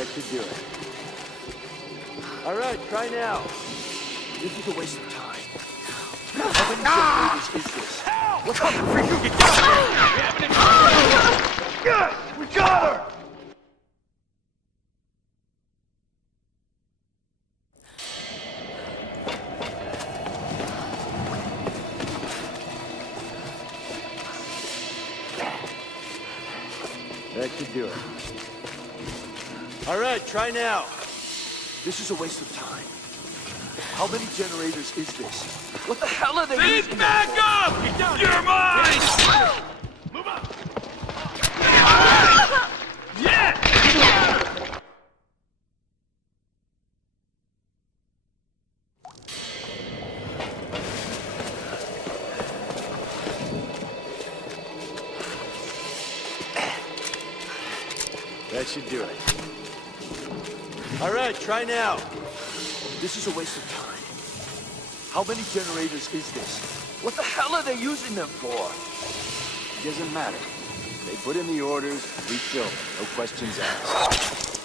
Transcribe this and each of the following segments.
That should do it. All right, try now. This is a waste of time. How many generators is this? What's coming for you? Get down here! We have an intruder! Yeah, we got her! That should do it. All right, try now. This is a waste of time. How many generators is this? What the hell are they using? Back up! Get down! You're mine! Move up! Yeah! That should do it. All right, try now. This is a waste of time. How many generators is this? What the hell are they using them for? It doesn't matter. They put in the orders, we fill them. No questions asked.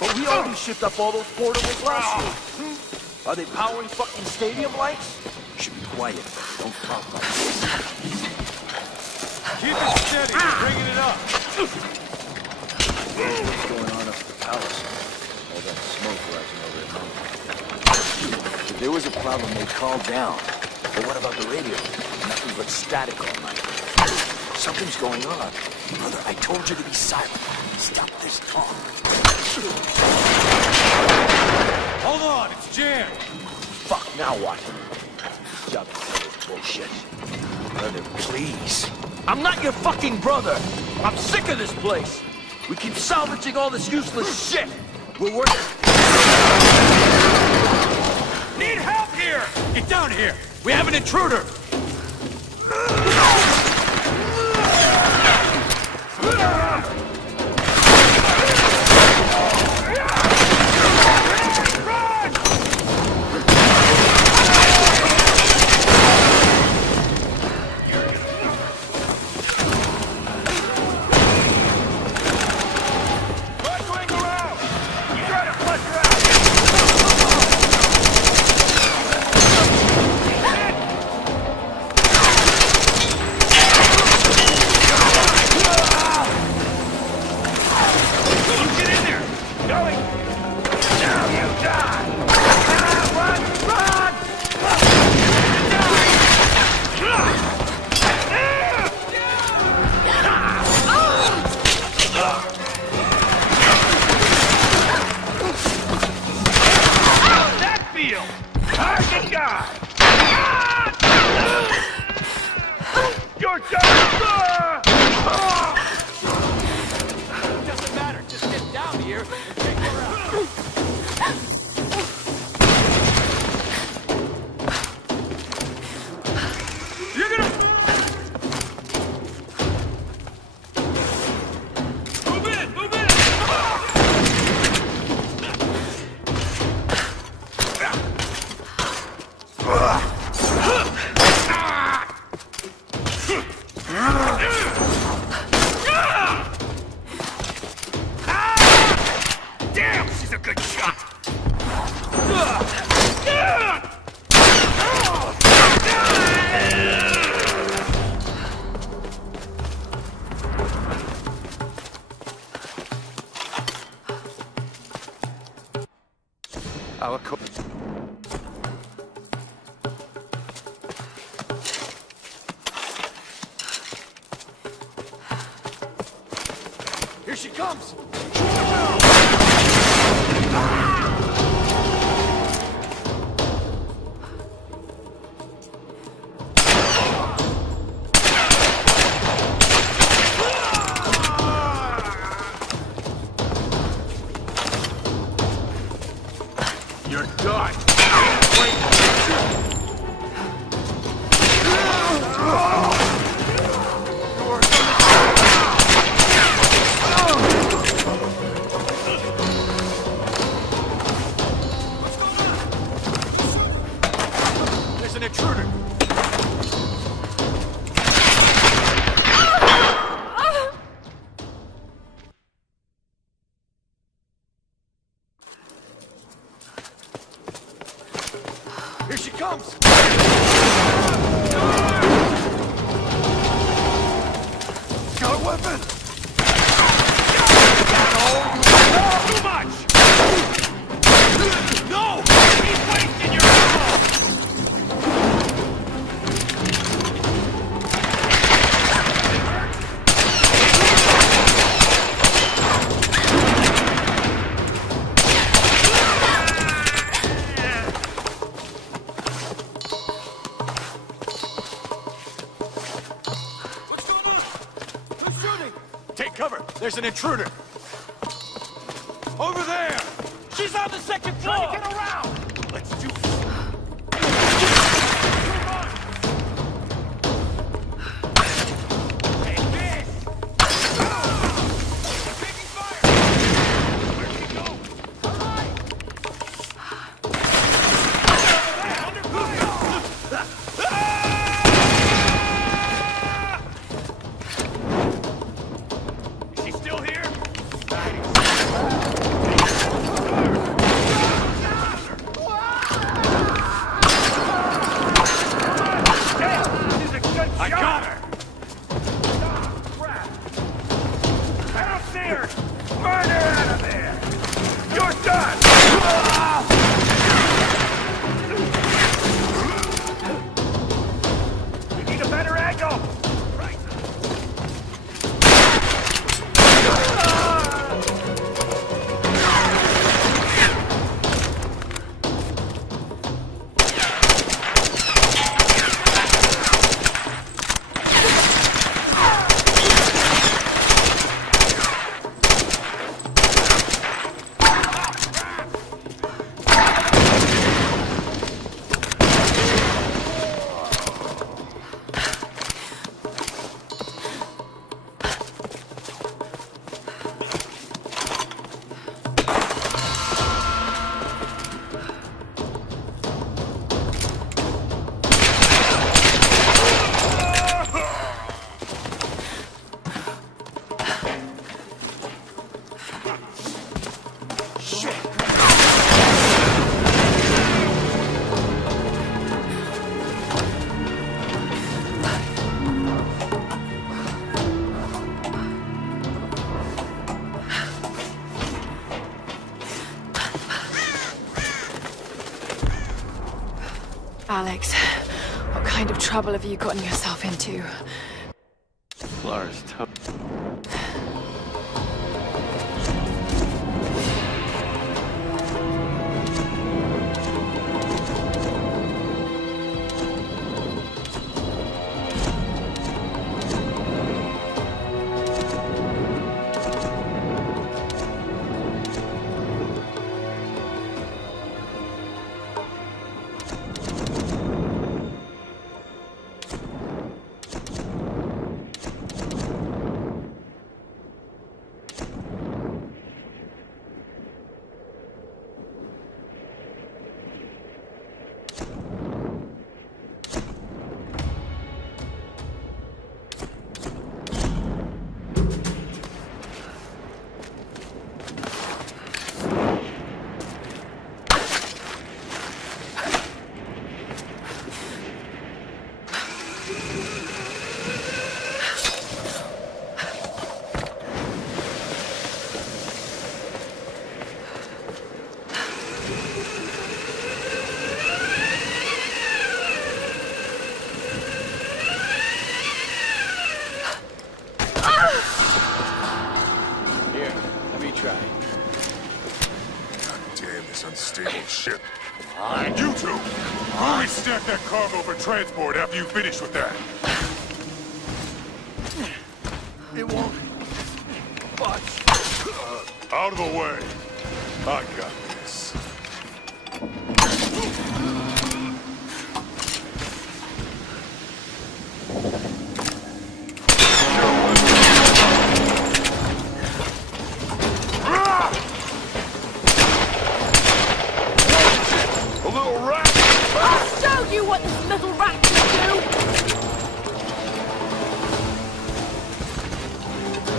But we already shipped up all those portables last week. Are they powering fucking stadium lights? Should be quiet. Don't talk like this. Keep it steady. We're bringing it up. What's going on up at the palace? All that smoke rising over at home. If there was a problem, they'd call down. But what about the radio? Nothing but static all night. Something's going on. Brother, I told you to be silent. Stop this talk. Hold on, it's jammed. Fuck, now what? Stop this bullshit. Brother, please. I'm not your fucking brother. I'm sick of this place. We keep salvaging all this useless shit. We're working. Need help here! Get down here! We have an intruder! Doesn't matter, just get down here and take her out. You're gonna... Move in, move in! Damn, she's a good shot! Our co- Here she comes! You're done. There's an intruder! she comes! Got a weapon! Too much! No! He's wasting your ammo! What's going on? Who's shooting? Take cover! There's an intruder! Over there! She's on the second floor! Try to get around! Let's do Take this! Taking fire! Where'd he go? All right! Under fire! Is she still here? I got her! Crap! I don't see her! Murder out of there! You're done! We need a better angle! Right. Alex, what kind of trouble have you gotten yourself into? Lars, Here, let me try. God damn this unstable ship. You two! Hurry stack that cargo for transport after you finish with that. It won't budge. Out of the way. I got this. A little rat! I'll show you what this little rat can do!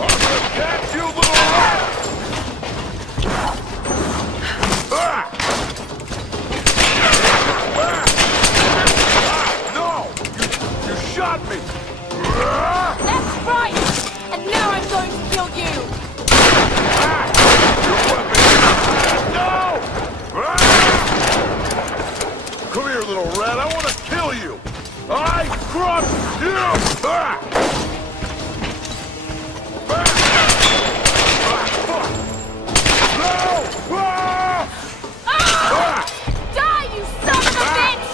I'm gonna catch you, little rat! Ah! kill you! I crush you! Die, you son of a bitch!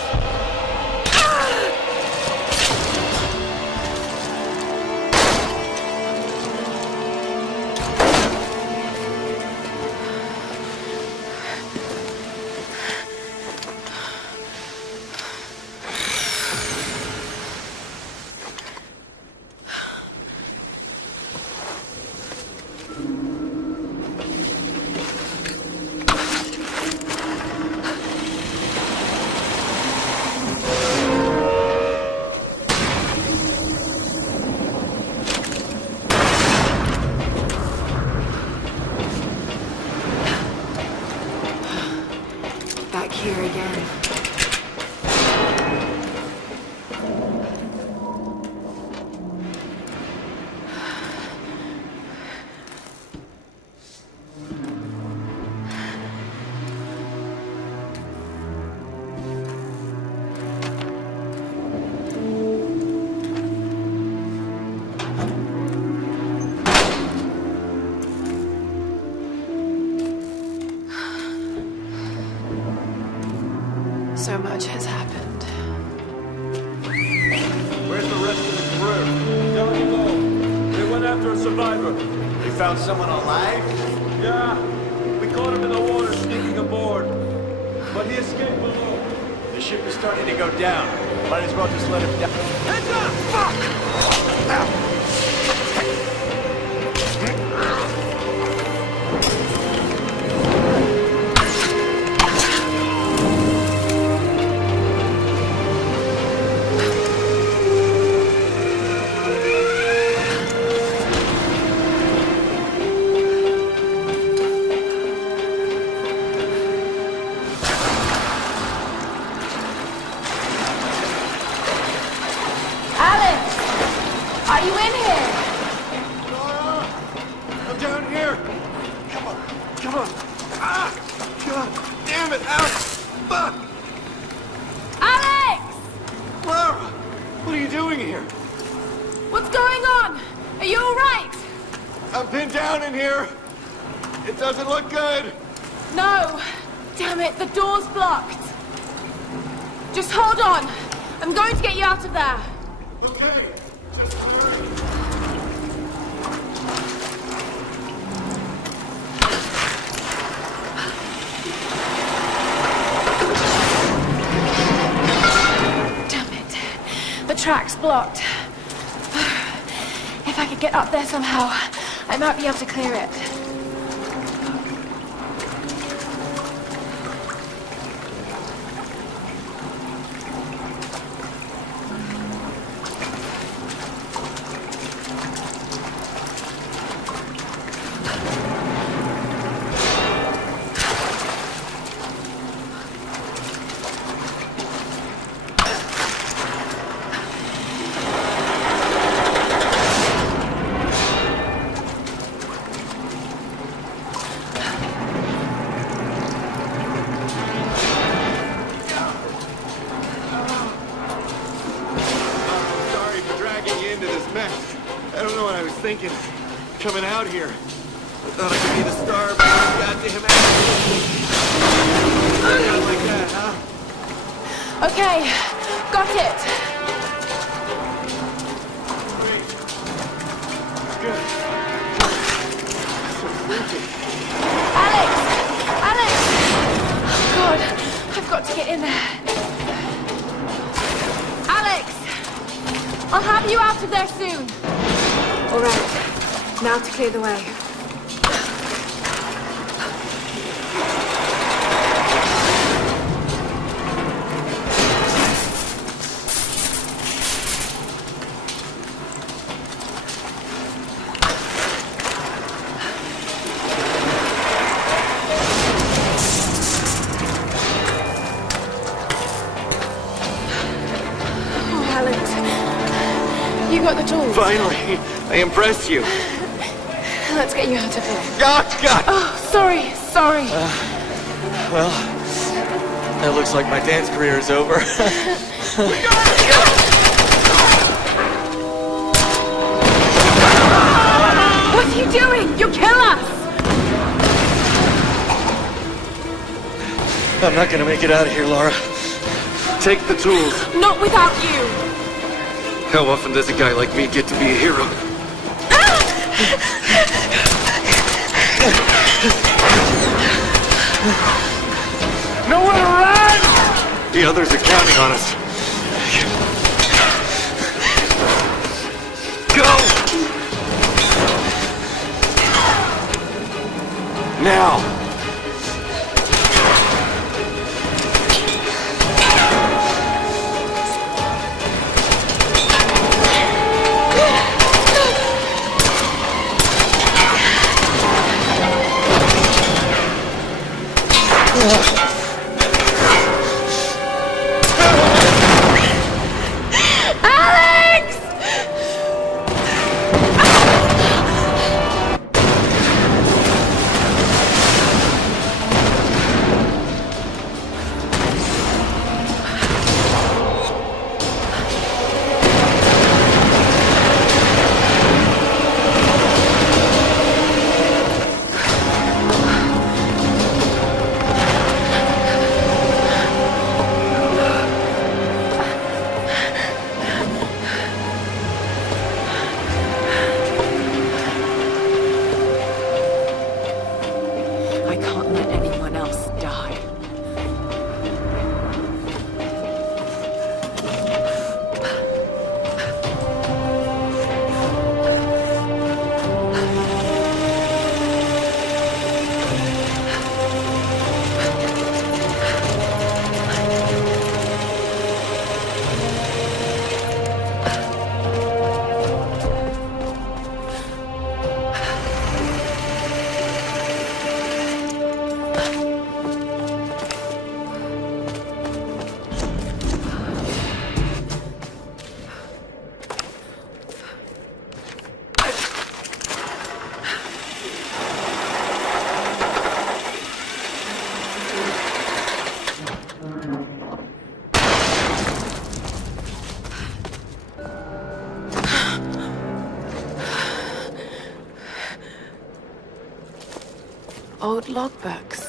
Back here again. So much has happened. Where's the rest of the crew? Don't know. They went after a survivor. They found someone alive? Yeah, we caught him in the water sneaking aboard. But he escaped below. The ship is starting to go down. Might as well just let him down. Heads up! Fuck! Are you in here? I'm down here! Come on, come on! Ah! God damn it, Alex! Fuck! Alex! Clara! What are you doing here? What's going on? Are you alright? I'm pinned down in here! It doesn't look good! No! Damn it, the door's blocked. Just hold on. I'm going to get you out of there. Okay. The track's blocked. If I could get up there somehow, I might be able to clear it. I don't know what I was thinking. Coming out here. I thought I could be the star, but goddamn not like that, huh? Okay, got it. Great. Good. So freaky. Alex! Alex! Oh, God, I've got to get in there. Alex! I'll have you out of there soon. All right, now to clear the way. You got the tools. Finally, I impressed you. Let's get you out of here. Oh, God! Oh, sorry. Well, it looks like my dance career is over. What are you doing? You'll kill us! I'm not gonna make it out of here, Laura. Take the tools. Not without you! How often does a guy like me get to be a hero? Nowhere to run! The others are counting on us. Go! Now! I can't let anyone else die. Old logbooks.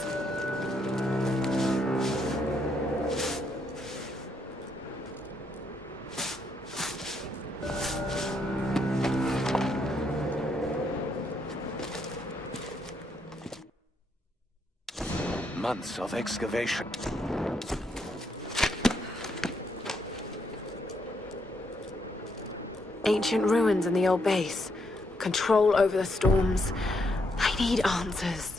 Months of excavation. Ancient ruins in the old base. Control over the storms. I need answers.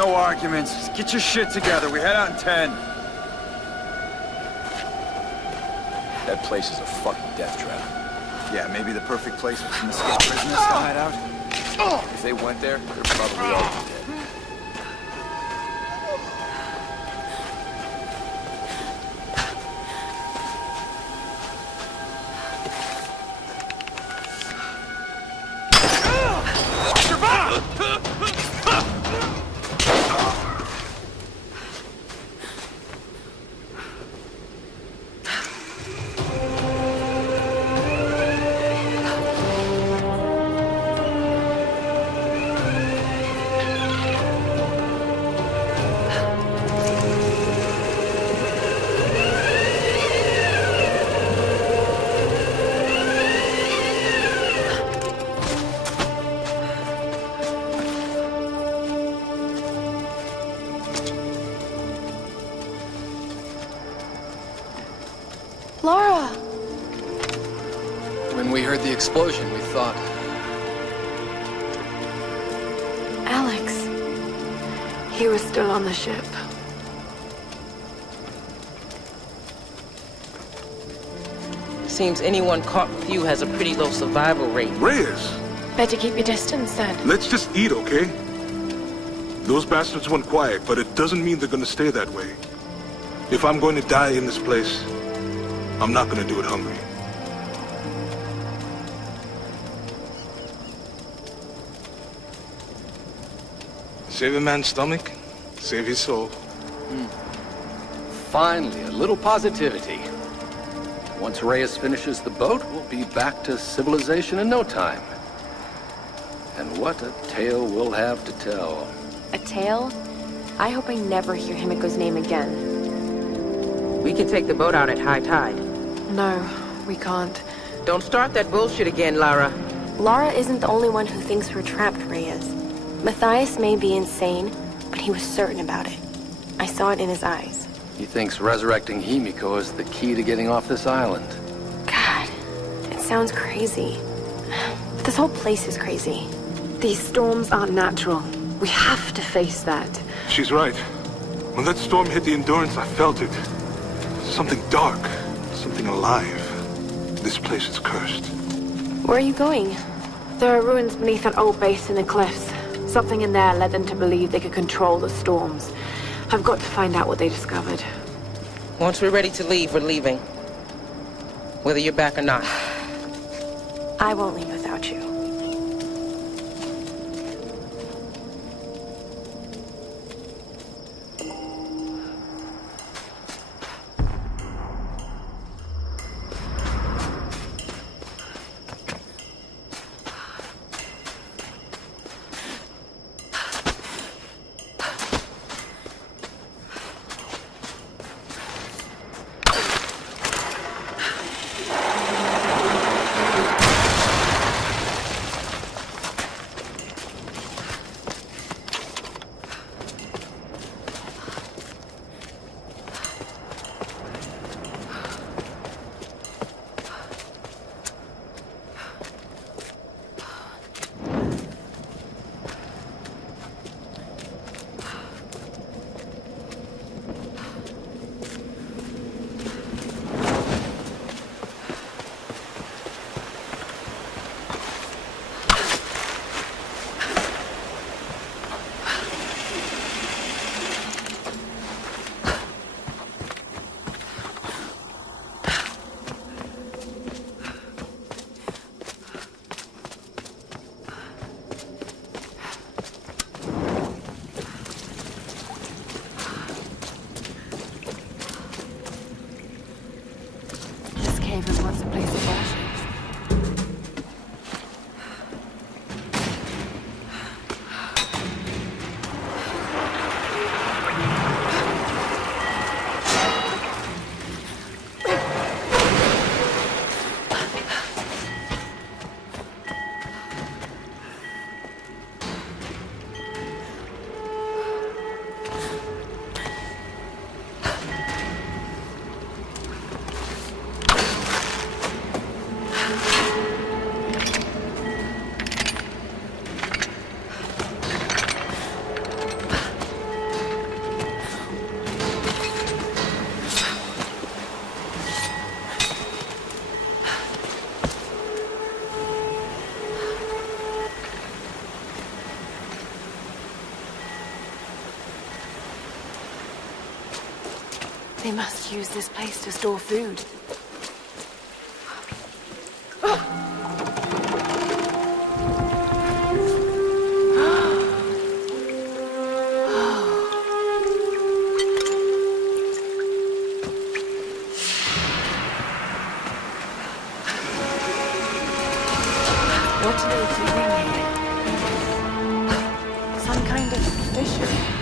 no arguments. Just get your shit together. We head out in 10. That place is a fucking death trap. Yeah, maybe the perfect place for some escaped prisoners to hide out. If they went there, they're probably all dead. Laura! When we heard the explosion, we thought... Alex. He was still on the ship. Seems anyone caught with you has a pretty low survival rate. Reyes, Better keep your distance, then. let's just eat, okay? Those bastards went quiet, but it doesn't mean they're gonna stay that way. If I'm going to die in this place, I'm not gonna do it hungry. Save a man's stomach, save his soul. Finally, a little positivity. Once Reyes finishes the boat, we'll be back to civilization in no time. And what a tale we'll have to tell. A tale? I hope I never hear Himiko's name again. We can take the boat out at high tide. No, we can't. Don't start that bullshit again, Lara. Lara isn't the only one who thinks we're trapped, Reyes. Matthias may be insane, but he was certain about it. I saw it in his eyes. He thinks resurrecting Himiko is the key to getting off this island. God, it sounds crazy. This whole place is crazy. These storms aren't natural. We have to face that. She's right. When that storm hit the Endurance, I felt it. Something dark, something alive. This place is cursed. Where are you going? There are ruins beneath an old base in the cliffs. Something in there led them to believe they could control the storms. I've got to find out what they discovered. Once we're ready to leave, we're leaving. Whether you're back or not. I won't leave without you. They must use this place to store food. What are they doing here? Some kind of fishery.